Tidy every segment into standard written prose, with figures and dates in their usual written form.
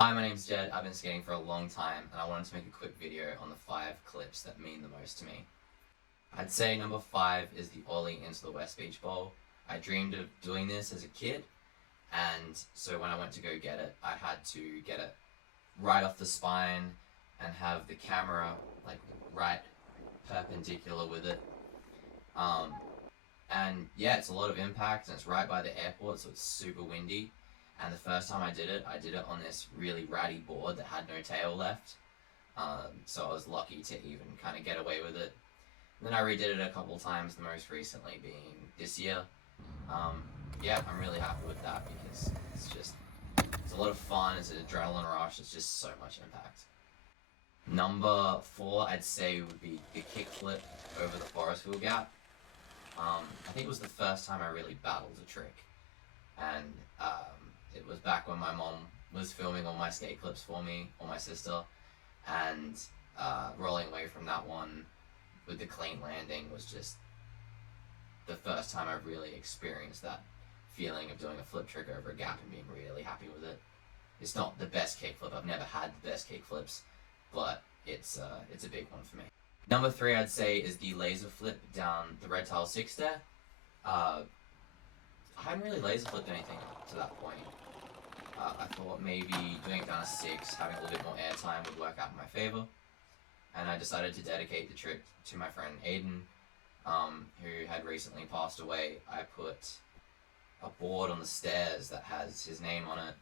Hi, my name's Jed. I've been skating for a long time and I wanted to make a quick video on the 5 clips that mean the most to me. I'd say number 5 is the ollie into the West Beach Bowl. I dreamed of doing this as a kid, and so when I went to go get it, I had to get it right off the spine and have the camera like right perpendicular with it. Um, and yeah, it's a lot of impact and it's right by the airport, so it's super windy. And the first time I did it on this really ratty board that had no tail left. So I was lucky to even kind of get away with it. And then I redid it a couple times, the most recently being this year. Yeah, I'm really happy with that because it's a lot of fun, it's an adrenaline rush, it's just so much impact. Number 4, I'd say, would be the kickflip over the Forestville Gap. I think it was the first time I really battled a trick. And it was back when my mom was filming all my skate clips for me, or my sister, and rolling away from that one with the clean landing was just the first time I really experienced that feeling of doing a flip trick over a gap and being really happy with it. It's not the best kickflip, I've never had the best kickflips, but it's a big one for me. Number 3, I'd say, is the laser flip down the red tile 6 there. I hadn't really laser flipped anything up to that point. I thought maybe doing it down a 6, having a little bit more airtime would work out in my favor. And I decided to dedicate the trick to my friend Aiden, who had recently passed away. I put a board on the stairs that has his name on it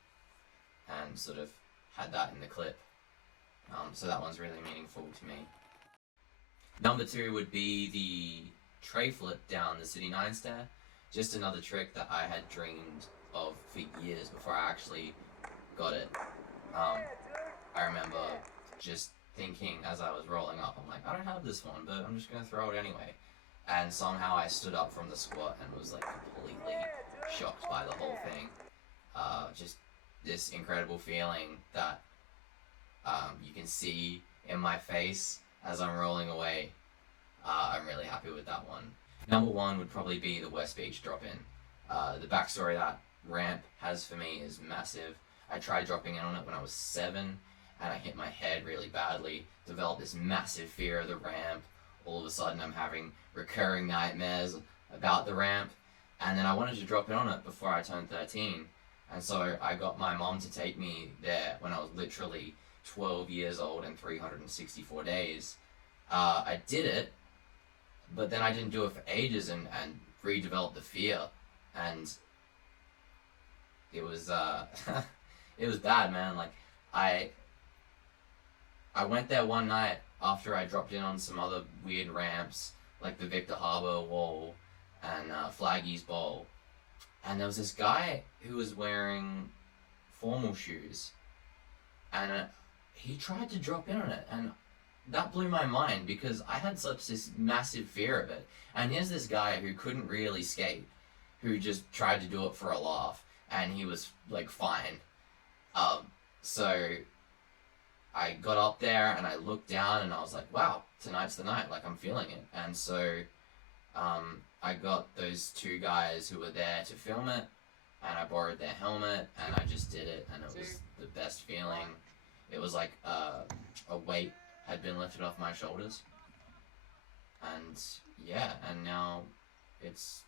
and sort of had that in the clip. So that one's really meaningful to me. Number 2 would be the tray flip down the City 9 stair. Just another trick that I had dreamed of for years before I actually got it. I remember just thinking as I was rolling up, I'm like, I don't have this one, but I'm just going to throw it anyway. And somehow I stood up from the squat and was like completely shocked by the whole thing. Just this incredible feeling that you can see in my face as I'm rolling away. I'm really happy with that one. Number 1 would probably be the West Beach Dropin. The backstory that ramp has for me is massive. I tried dropping in on it when I was 7, and I hit my head really badly, developed this massive fear of the ramp. All of a sudden I'm having recurring nightmares about the ramp, and then I wanted to drop in on it before I turned 13, and so I got my mom to take me there when I was literally 12 years old and 364 days. I did it, but then I didn't do it for ages and redeveloped the fear, and it was it was bad, man. Like I went there one night after I dropped in on some other weird ramps, like the Victor Harbor Wall and Flaggy's Bowl, and there was this guy who was wearing formal shoes, and he tried to drop in on it, and that blew my mind because I had such this massive fear of it. And here's this guy who couldn't really skate, who just tried to do it for a laugh, and he was like fine. So I got up there and I looked down and I was like, wow, tonight's the night, like I'm feeling it. And so I got those 2 guys who were there to film it, and I borrowed their helmet and I just did it, and it was the best feeling. It was like a weight had been lifted off my shoulders, and yeah, and now it's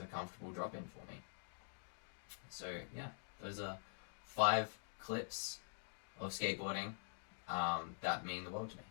a comfortable drop-in for me. So yeah, those are 5 clips of skateboarding that mean the world to me.